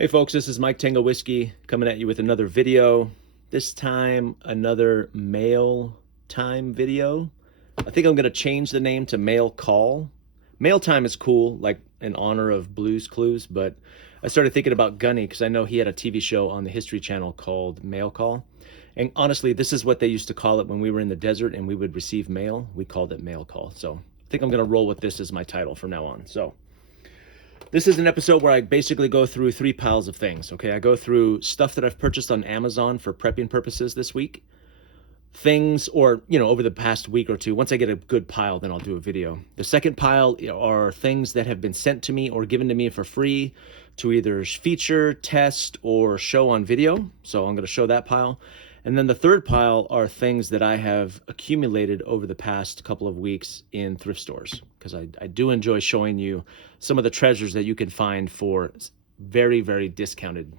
Hey folks, this is Mike Tango Whiskey coming at you with another video. This time, another mail time video. I think I'm going to change the name to Mail Call. Mail time is cool, like in honor of Blue's Clues, but I started thinking about Gunny because I know he had a TV show on the History Channel called Mail Call. And honestly, this is what they used to call it when we were in the desert and we would receive mail. We called it Mail Call. So I think I'm going to roll with this as my title from now on. So this is an episode where I basically go through three piles of things, okay? I go through stuff that I've purchased on Amazon for prepping purposes this week. Things, or, over the past week or two. Once I get a good pile, then I'll do a video. The second pile are things that have been sent to me or given to me for free to either feature, test, or show on video. So I'm going to show that pile. And then the third pile are things that I have accumulated over the past couple of weeks in thrift stores, because I do enjoy showing you some of the treasures that you can find for very, very discounted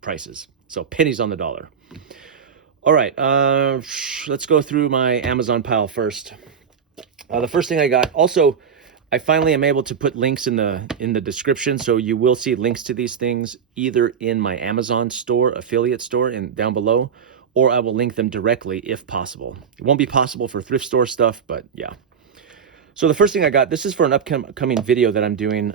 prices. So pennies on the dollar. All right, let's go through my Amazon pile first. The first thing I got, also, I finally am able to put links in the description, so you will see links to these things either in my Amazon store, affiliate store, and down below, or I will link them directly if possible. It won't be possible for thrift store stuff, but yeah. So the first thing I got, this is for an upcoming video that I'm doing.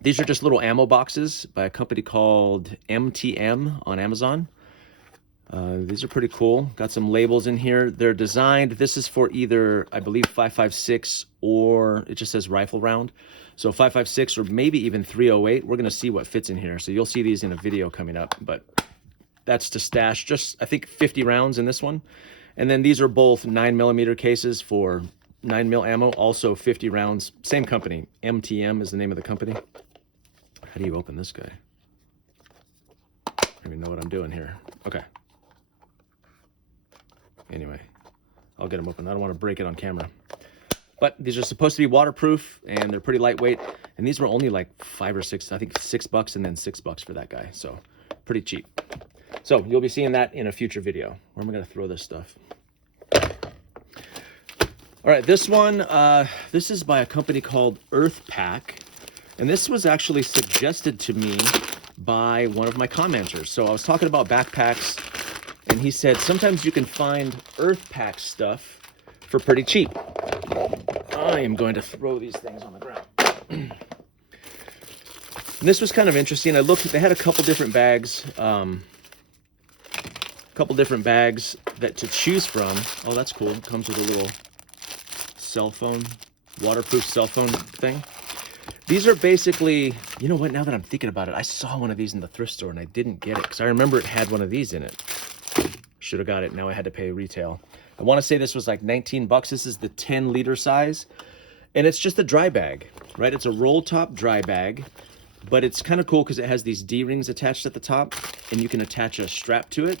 These are just little ammo boxes by a company called MTM on Amazon. These are pretty cool. Got some labels in here. They're designed, this is for either, I believe, 5.56 or it just says rifle round. So 5.56 or maybe even 308. We're going to see what fits in here. So you'll see these in a video coming up. But that's to stash just, I think, 50 rounds in this one. And then these are both 9mm cases for 9mm ammo, also 50 rounds. Same company. MTM is the name of the company. How do you open this guy? I don't even know what I'm doing here. Okay. Anyway, I'll get them open. I don't want to break it on camera. But these are supposed to be waterproof, and they're pretty lightweight. And these were only like 5 or 6, I think $6, and then $6 for that guy. So pretty cheap. So you'll be seeing that in a future video. Where am I going to throw this stuff? All right, this one, this is by a company called Earth Pack. And this was actually suggested to me by one of my commenters. So I was talking about backpacks, and he said, sometimes you can find Earth Pack stuff for pretty cheap. I am going to throw these things on the ground. And this was kind of interesting. I looked, they had a couple different bags, that to choose from. Oh, that's cool. It comes with a little cell phone, waterproof cell phone thing. These are basically, you know what, now that I'm thinking about it, I saw one of these in the thrift store and I didn't get it because I remember it had one of these in it. Should have got it. Now I had to pay retail. I want to say this was like 19 bucks. This is the 10-liter size. And it's just a dry bag, right? It's a roll top dry bag, but it's kind of cool because it has these D-rings attached at the top and you can attach a strap to it.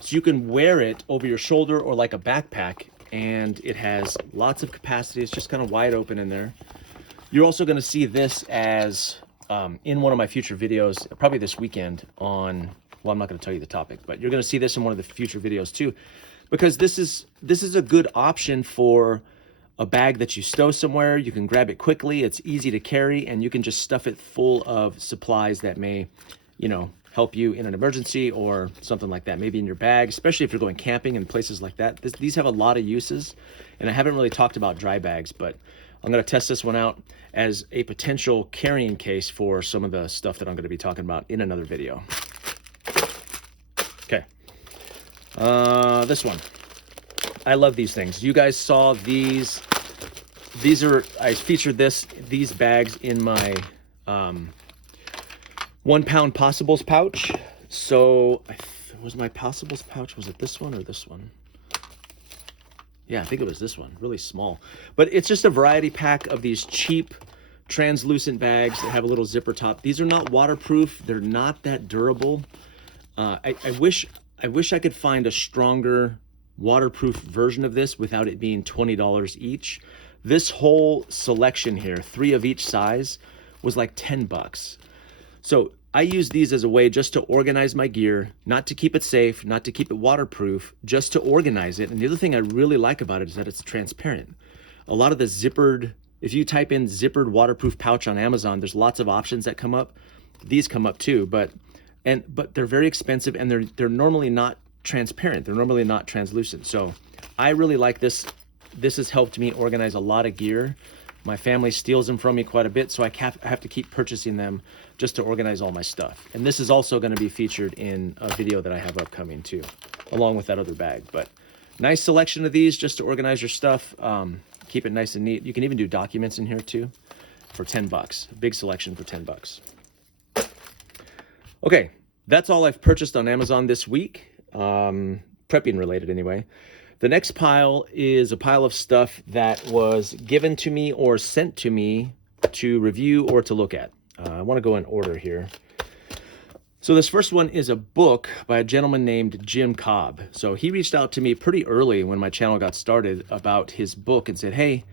So you can wear it over your shoulder or like a backpack, and it has lots of capacity. It's just kind of wide open in there. You're also going to see this as in one of my future videos, probably this weekend on, well, I'm not going to tell you the topic, but you're going to see this in one of the future videos too, because this is a good option for a bag that you stow somewhere. You can grab it quickly. It's easy to carry, and you can just stuff it full of supplies that may, help you in an emergency or something like that. Maybe in your bag, especially if you're going camping and places like that. These have a lot of uses, and I haven't really talked about dry bags, but I'm going to test this one out as a potential carrying case for some of the stuff that I'm going to be talking about in another video. Okay. This one. I love these things. You guys saw these. I featured these bags in my 1 pound Possibles pouch. So was my Possibles pouch, was it this one or this one? Yeah, I think it was this one, really small. But it's just a variety pack of these cheap translucent bags that have a little zipper top. These are not waterproof. They're not that durable. I wish I could find a stronger waterproof version of this without it being $20 each. This whole selection here, 3 of each size, was like 10 bucks. So I use these as a way just to organize my gear, not to keep it safe, not to keep it waterproof, just to organize it. And the other thing I really like about it is that it's transparent. A lot of the zippered If you type in zippered waterproof pouch on Amazon, there's lots of options that come up. These come up too, but they're very expensive, and they're normally not transparent. They're normally not translucent. So I really like this. This has helped me organize a lot of gear. My family steals them from me quite a bit, so I have to keep purchasing them just to organize all my stuff. And this is also going to be featured in a video that I have upcoming too, along with that other bag. But nice selection of these just to organize your stuff. Keep it nice and neat. You can even do documents in here too for 10 bucks. Big selection for 10 bucks. Okay, that's all I've purchased on Amazon this week. Prepping related anyway. The next pile is a pile of stuff that was given to me or sent to me to review or to look at. I want to go in order here. So this first one is a book by a gentleman named Jim Cobb. So he reached out to me pretty early when my channel got started about his book and said, hey,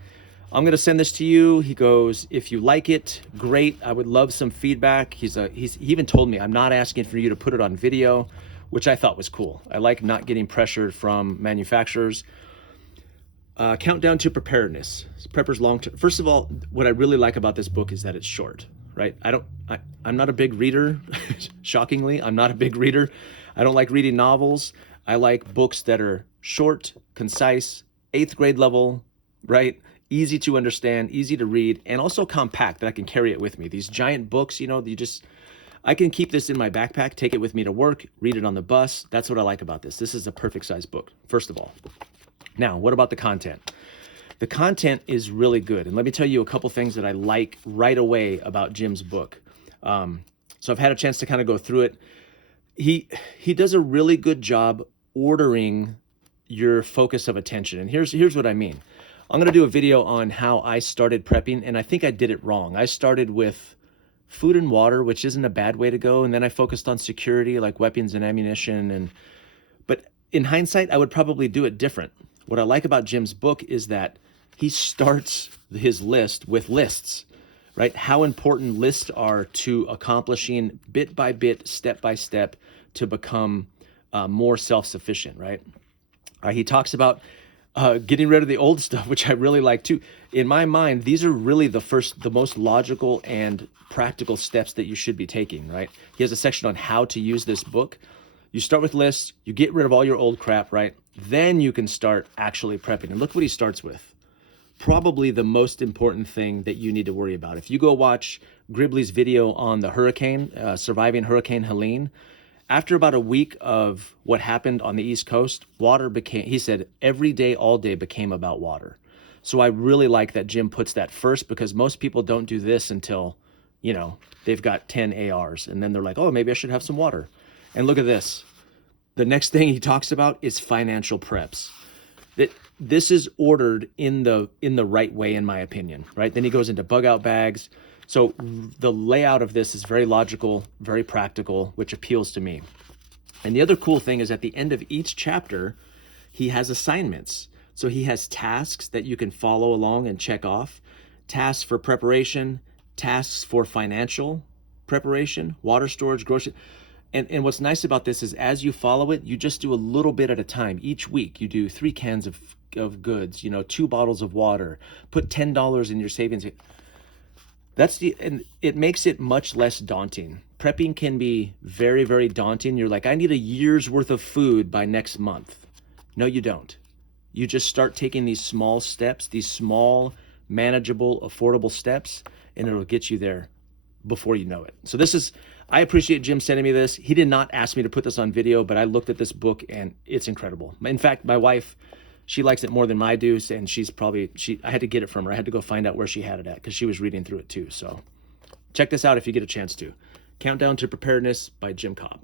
I'm going to send this to you. He goes, if you like it, great. I would love some feedback. He even told me, I'm not asking for you to put it on video, which I thought was cool. I like not getting pressured from manufacturers. Countdown to Preparedness. Prepper's long term. First of all, what I really like about this book is that it's short, right? I'm not a big reader. Shockingly, I'm not a big reader. I don't like reading novels. I like books that are short, concise, 8th grade level, right? Easy to understand, easy to read, and also compact that I can carry it with me. These giant books, you know, I can keep this in my backpack, take it with me to work, read it on the bus. That's what I like about this. This is a perfect size book, first of all. Now, what about the content? The content is really good. And let me tell you a couple things that I like right away about Jim's book. So I've had a chance to kind of go through it. He does a really good job ordering your focus of attention. And here's what I mean. I'm going to do a video on how I started prepping, and I think I did it wrong. I started with food and water, which isn't a bad way to go. And then I focused on security, like weapons and ammunition. But in hindsight, I would probably do it different. What I like about Jim's book is that he starts his list with lists, right? How important lists are to accomplishing bit by bit, step by step to become more self-sufficient, right? He talks about getting rid of the old stuff, which I really like too. In my mind, these are really the most logical and practical steps that you should be taking, right? He has a section on how to use this book. You start with lists, you get rid of all your old crap, right? Then you can start actually prepping. And look what he starts with. Probably the most important thing that you need to worry about. If you go watch Gribley's video on the hurricane, surviving Hurricane Helene, after about a week of what happened on the East Coast, water became, he said, every day, all day became about water. So I really like that Jim puts that first, because most people don't do this until, you know, they've got 10 ARs. And then they're like, oh, maybe I should have some water. And look at this. The next thing he talks about is financial preps. This is ordered in the right way, in my opinion, right? Then he goes into bug out bags. So the layout of this is very logical, very practical, which appeals to me. And the other cool thing is at the end of each chapter, he has assignments. So he has tasks that you can follow along and check off. Tasks for preparation, tasks for financial preparation, water storage, grocery. And what's nice about this is as you follow it, you just do a little bit at a time. Each week you do 3 cans of goods, 2 bottles of water, put $10 in your savings. And it makes it much less daunting. Prepping can be very, very daunting. You're like, I need a year's worth of food by next month. No, you don't. You just start taking these small steps, these small, manageable, affordable steps, and it'll get you there before you know it. So I appreciate Jim sending me this. He did not ask me to put this on video, but I looked at this book and it's incredible. In fact, my wife, she likes it more than I do, and I had to get it from her. I had to go find out where she had it at because she was reading through it too. So check this out if you get a chance to. Countdown to Preparedness by Jim Cobb.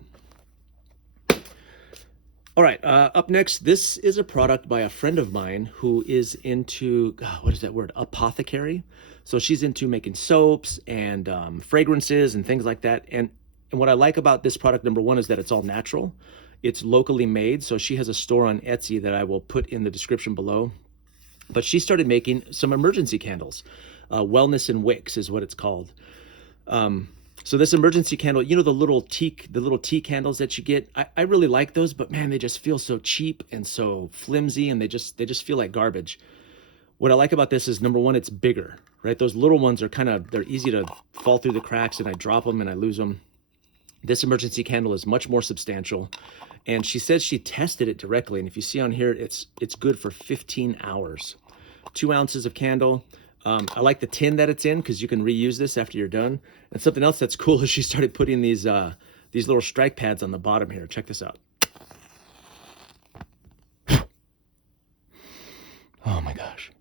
All right, up next, this is a product by a friend of mine who is into, what is that word? Apothecary. So she's into making soaps and fragrances and things like that. And what I like about this product, number one, is that it's all natural. It's locally made. So she has a store on Etsy that I will put in the description below. But she started making some emergency candles. Wellness and Wicks is what it's called. So this emergency candle, the little tea candles that you get, I really like those, but man, they just feel so cheap and so flimsy, and they just feel like garbage. What I like about this is, number one, it's bigger, right? Those little ones are they're easy to fall through the cracks, and I drop them and I lose them. This emergency candle is much more substantial. And she said she tested it directly. And if you see on here, it's good for 15 hours. 2 ounces of candle. I like the tin that it's in because you can reuse this after you're done. And something else that's cool is she started putting these little strike pads on the bottom here. Check this out. Oh my gosh.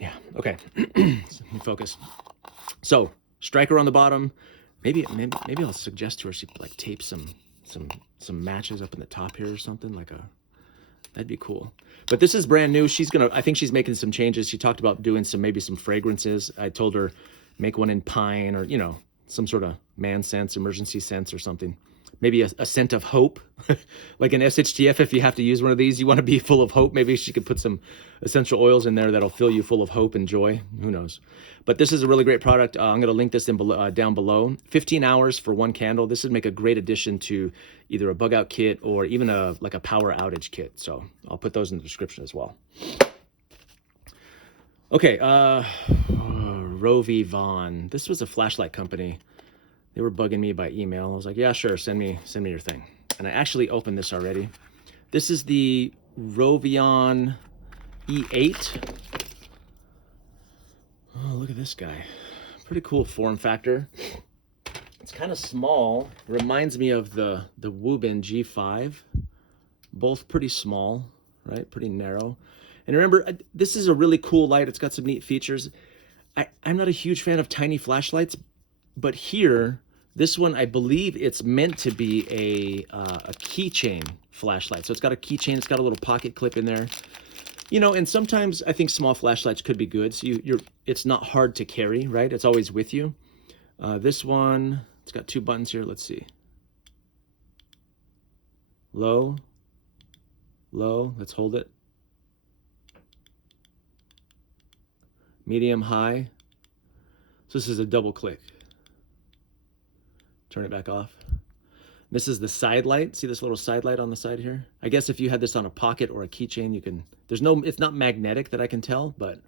Yeah, okay. Let me focus. So, striker on the bottom. Maybe I'll suggest to her she like tape some matches up in the top here or something, that'd be cool. But this is brand new. I think she's making some changes. She talked about doing maybe some fragrances. I told her make one in pine, or some sort of man scents, emergency scents or something. Maybe a scent of hope, like an SHTF. If you have to use one of these, you want to be full of hope. Maybe she could put some essential oils in there that'll fill you full of hope and joy. Who knows? But this is a really great product. I'm going to link this down below. 15 hours for one candle. This would make a great addition to either a bug out kit or even a power outage kit. So I'll put those in the description as well. Okay, Rovi Vaughn. This was a flashlight company. They were bugging me by email. I was like, yeah, sure, send me your thing. And I actually opened this already. This is the Rovion E8. Oh, look at this guy. Pretty cool form factor. It's kind of small. Reminds me of the Wubin G5. Both pretty small, right? Pretty narrow. And remember, this is a really cool light. It's got some neat features. I'm not a huge fan of tiny flashlights, but here, this one, I believe it's meant to be a keychain flashlight. So it's got a keychain, it's got a little pocket clip in there. And sometimes I think small flashlights could be good. So it's not hard to carry, right? It's always with you. This one, it's got 2 buttons here. Let's see. Low, low, let's hold it. Medium, high. So this is a double click. Turn it back off. This is the side light. See this little side light on the side here? I guess if you had this on a pocket or a keychain, you can, it's not magnetic that I can tell, but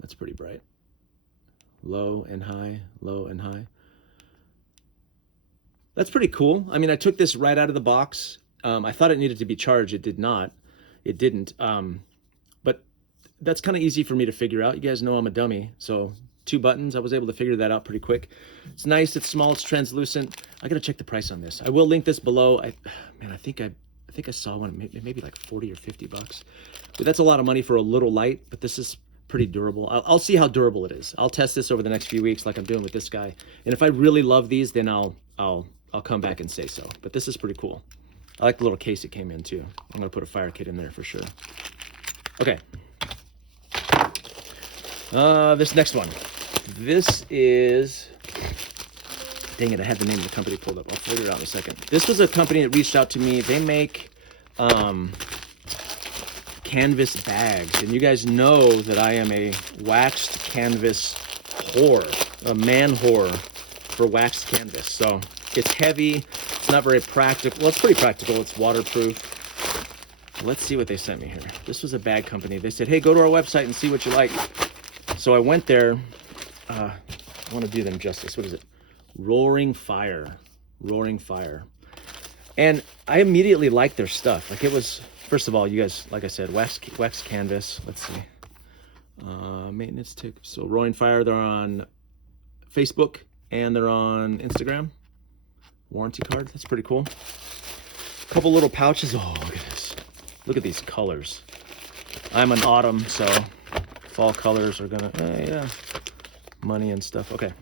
that's pretty bright. Low and high, low and high. That's pretty cool. I mean, I took this right out of the box. I thought it needed to be charged. It did not. It didn't. But that's kind of easy for me to figure out. You guys know I'm a dummy, so 2 buttons. I was able to figure that out pretty quick. It's nice, it's small, it's translucent. I gotta check the price on this. I will link this below. I think I saw one, maybe like 40 or 50 bucks. But that's a lot of money for a little light, but this is pretty durable. I'll see how durable it is. I'll test this over the next few weeks like I'm doing with this guy. And if I really love these, then I'll come back and say so. But this is pretty cool. I like the little case it came in too. I'm gonna put a fire kit in there for sure. Okay. This next one. This is, dang it, I had the name of the company pulled up. I'll figure it out in a second. This was a company that reached out to me. They make canvas bags. And you guys know that I am a waxed canvas whore, a man whore for waxed canvas. So it's heavy. It's not very practical. Well, it's pretty practical. It's waterproof. Let's see what they sent me here. This was a bag company. They said, hey, go to our website and see what you like. So I went there. I want to do them justice. What is it? Roaring Fire. Roaring Fire. And I immediately liked their stuff. Like it was, first of all, you guys, like I said, wax canvas. Let's see. Maintenance tick. So Roaring Fire, they're on Facebook and they're on Instagram. Warranty card. That's pretty cool. A couple little pouches. Oh, look at this. Look at these colors. I'm an autumn, so fall colors are gonna, yeah, money and stuff. Okay.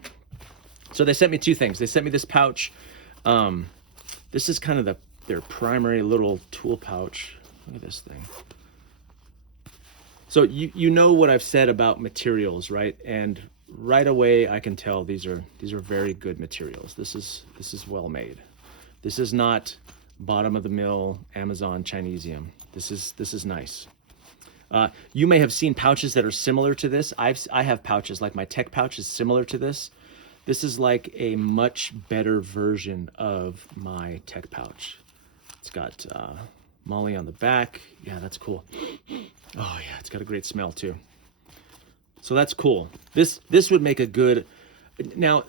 So they sent me 2 things. They sent me this pouch. This is kind of their primary little tool pouch. Look at this thing. So you know what I've said about materials, right? And right away I can tell these are very good materials. This is well made. This is not bottom of the mill Amazon Chinesium. This is nice. You may have seen pouches that are similar to this. I have pouches, like my tech pouch is similar to this. This is like a much better version of my tech pouch. It's got Molly on the back. Yeah, that's cool. Oh yeah, it's got a great smell too. So that's cool. This would make a good, now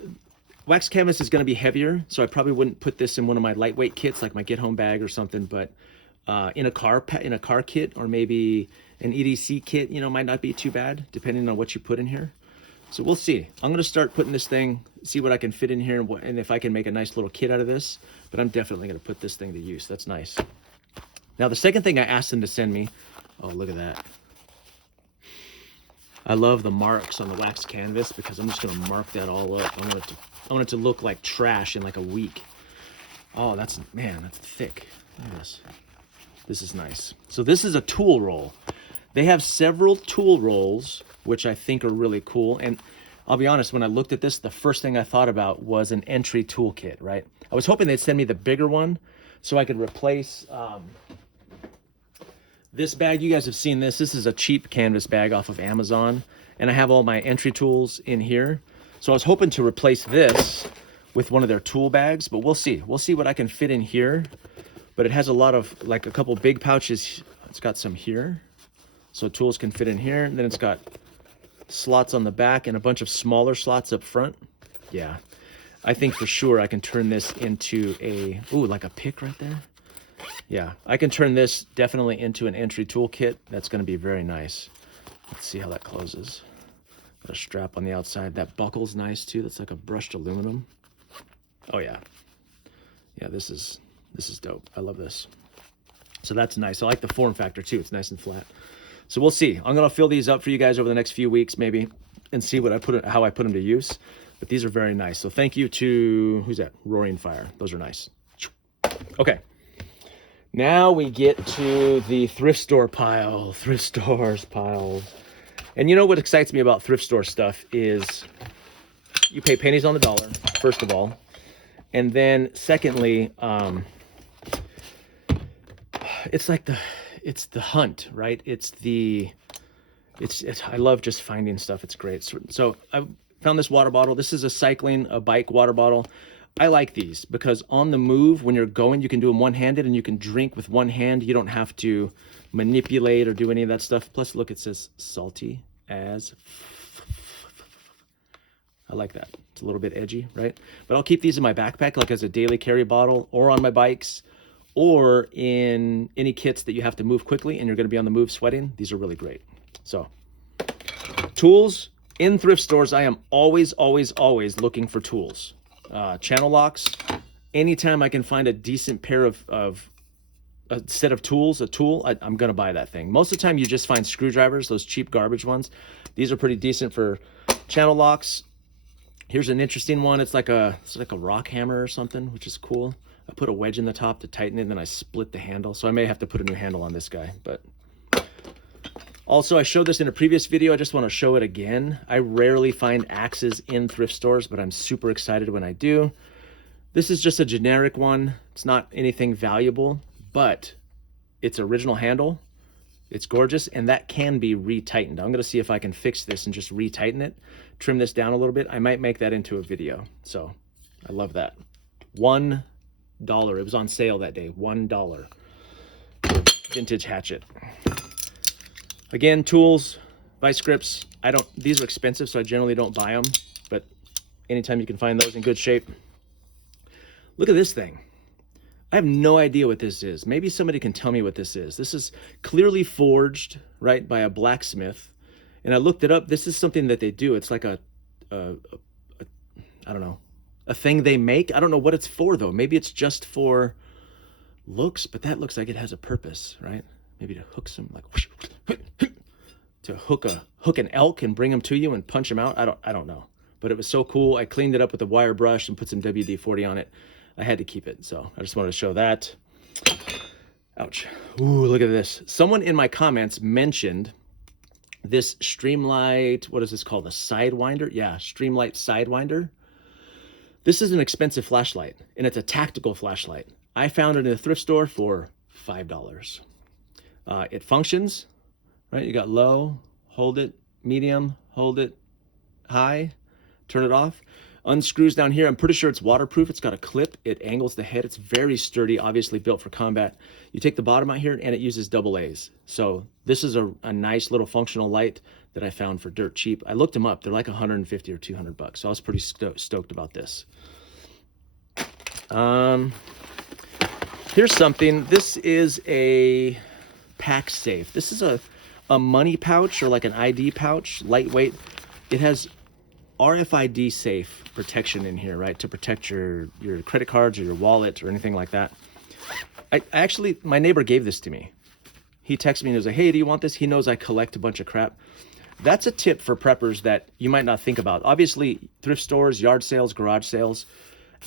wax canvas is going to be heavier, so I probably wouldn't put this in one of my lightweight kits like my get home bag or something, but in a car kit, or maybe an EDC kit, you know, might not be too bad depending on what you put in here. So we'll see. I'm going to start putting this thing, see what I can fit in here, and if I can make a nice little kit out of this. But I'm definitely going to put this thing to use. That's nice. Now the second thing I asked them to send me, oh, look at that. I love the marks on the wax canvas because I'm just going to mark that all up. I want it to look like trash in like a week. Oh, that's thick. Look at this. This is nice. So this is a tool roll. They have several tool rolls, which I think are really cool. And I'll be honest, when I looked at this, the first thing I thought about was an entry toolkit, right? I was hoping they'd send me the bigger one so I could replace this bag. You guys have seen this. This is a cheap canvas bag off of Amazon, and I have all my entry tools in here. So I was hoping to replace this with one of their tool bags, but we'll see. We'll see what I can fit in here. But it has a lot of, like a couple big pouches. It's got some here, so tools can fit in here. And then it's got slots on the back and a bunch of smaller slots up front. Yeah, I think for sure I can turn this into a, ooh, like a pick right there. Yeah, I can turn this definitely into an entry toolkit. That's going to be very nice. Let's see how that closes. Got a strap on the outside. That buckle's nice too. That's like a brushed aluminum. Oh yeah. Yeah, this is dope. I love this. So that's nice. I like the form factor too. It's nice and flat. So we'll see. I'm going to fill these up for you guys over the next few weeks maybe and see what how I put them to use. But these are very nice. So thank you to, who's that? Roaring Fire. Those are nice. Okay. Now we get to the thrift store pile, thrift stores pile. And you know what excites me about thrift store stuff is you pay pennies on the dollar, first of all. And then secondly, it's like it's the hunt, right? I love just finding stuff. It's great. So I found this water bottle. This is a bike water bottle. I like these because on the move, when you're going, you can do them one-handed and you can drink with one hand. You don't have to manipulate or do any of that stuff. Plus, look, it says salty as. I like that. It's a little bit edgy, right? But I'll keep these in my backpack, like as a daily carry bottle, or on my bikes, or in any kits that you have to move quickly and you're going to be on the move sweating. These are really great. So, tools in thrift stores. I am always looking for tools. Channel locks. Anytime I can find a decent pair of a set of tools, I'm going to buy that thing. Most of the time you just find screwdrivers, those cheap garbage ones. These are pretty decent for channel locks. Here's an interesting one. It's like a rock hammer or something, which is cool. I put a wedge in the top to tighten it, and then I split the handle. So I may have to put a new handle on this guy. But also, I showed this in a previous video. I just want to show it again. I rarely find axes in thrift stores, but I'm super excited when I do. This is just a generic one. It's not anything valuable, but it's original handle. It's gorgeous, and that can be retightened. I'm going to see if I can fix this and just retighten it, trim this down a little bit. I might make that into a video. So I love that. $1. It was on sale that day. $1. Vintage hatchet. Again, tools, vice grips. These are expensive, so I generally don't buy them, but anytime you can find those in good shape. Look at this thing. I have no idea what this is. Maybe somebody can tell me what this is. This is clearly forged, right, by a blacksmith. And I looked it up. This is something that they do. It's like I don't know, a thing they make. I don't know what it's for, though. Maybe it's just for looks, but that looks like it has a purpose, right? Maybe to hook some, like, whoosh, to hook an elk and bring them to you and punch them out. I don't know. But it was so cool. I cleaned it up with a wire brush and put some WD-40 on it. I had to keep it, so I just wanted to show that. Ouch. Ooh, look at this. Someone in my comments mentioned this Streamlight, what is this called? A Sidewinder? Yeah, Streamlight Sidewinder. This is an expensive flashlight, and it's a tactical flashlight. I found it in a thrift store for $5. It functions, right? You got low, hold it, medium, hold it, high, turn it off. Unscrews down here. I'm pretty sure it's waterproof. It's got a clip. It angles the head. It's very sturdy, obviously built for combat. You take the bottom out here and it uses AA. So this is a nice little functional light that I found for dirt cheap. I looked them up. They're like 150 or 200 bucks. So I was pretty stoked about this. Here's something. This is a pack safe. This is a money pouch or like an ID pouch, lightweight. It has RFID safe protection in here, right? To protect your credit cards or your wallet or anything like that. I actually, my neighbor gave this to me. He texted me and he was like, hey, do you want this? He knows I collect a bunch of crap. That's a tip for preppers that you might not think about. Obviously, thrift stores, yard sales, garage sales,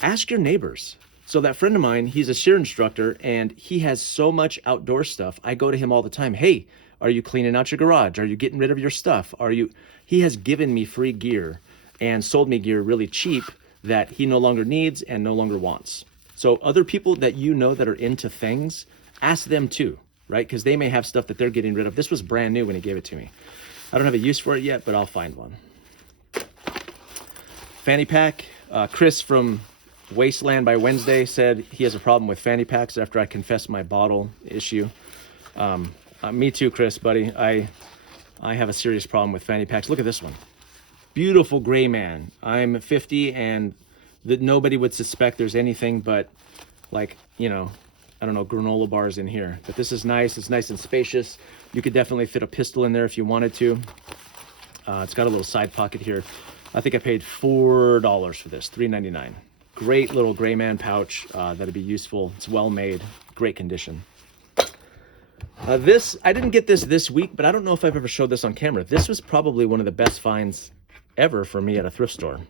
ask your neighbors. So that friend of mine, he's a shear instructor and he has so much outdoor stuff. I go to him all the time. Hey, are you cleaning out your garage? Are you getting rid of your stuff? He has given me free gear and sold me gear really cheap that he no longer needs and no longer wants. So other people that you know that are into things, ask them too, right? Because they may have stuff that they're getting rid of. This was brand new when he gave it to me. I don't have a use for it yet, but I'll find one. Fanny pack. Chris from Wasteland by Wednesday said he has a problem with fanny packs after I confessed my bottle issue. Me too, Chris, buddy. I have a serious problem with fanny packs. Look at this one. Beautiful gray man. I'm 50 and that nobody would suspect there's anything but like, you know, I don't know, granola bars in here. But this is nice. It's nice and spacious. You could definitely fit a pistol in there if you wanted to. It's got a little side pocket here. I think I paid $4 for this, $3.99. Great little gray man pouch that'd be useful. It's well made, great condition. This, I didn't get this week, but I don't know if I've ever showed this on camera. This was probably one of the best finds ever for me at a thrift store.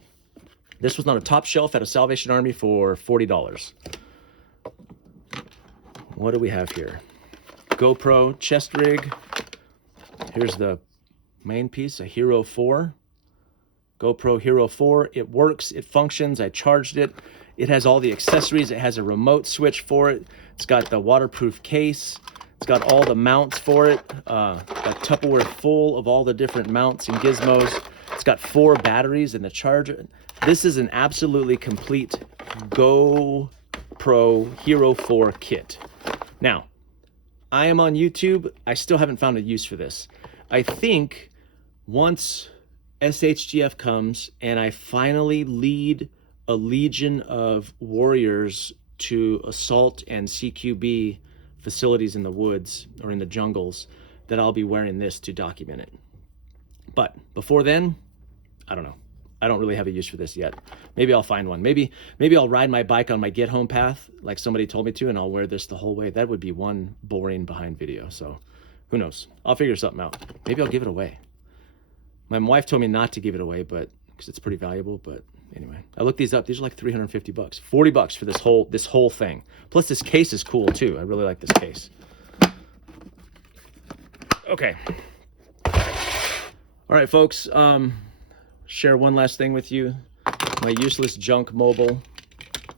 This was on a top shelf at a Salvation Army for $40. What do we have here? GoPro chest rig. Here's the main piece, a Hero 4. GoPro Hero 4. It works, it functions. I charged it. It has all the accessories. It has a remote switch for it. It's got the waterproof case. It's got all the mounts for it. Got Tupperware full of all the different mounts and gizmos. It's got 4 batteries and the charger. This is an absolutely complete GoPro Hero 4 kit. Now, I am on YouTube. I still haven't found a use for this. I think once SHGF comes and I finally lead a legion of warriors to assault and CQB facilities in the woods or in the jungles, that I'll be wearing this to document it. But before then, I don't know. I don't really have a use for this yet. Maybe I'll find one. Maybe I'll ride my bike on my get home path like somebody told me to, and I'll wear this the whole way. That would be one boring behind video. So who knows? I'll figure something out. Maybe I'll give it away. My wife told me not to give it away, but because it's pretty valuable. But anyway, I looked these up. These are like 350 bucks, 40 bucks for this whole thing. Plus this case is cool too. I really like this case. Okay. All right, folks. Share one last thing with you. My useless junk mobile.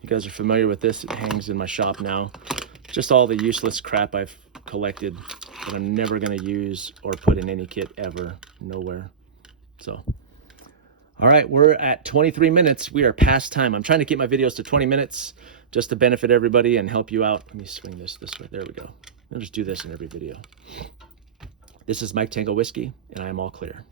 You guys are familiar with this. It hangs in my shop now. Just all the useless crap I've collected that I'm never going to use or put in any kit ever. Nowhere. So, all right, we're at 23 minutes. We are past time. I'm trying to keep my videos to 20 minutes just to benefit everybody and help you out. Let me swing this way. There we go. I'll just do this in every video. This is Mike Tango Whiskey, and I am all clear.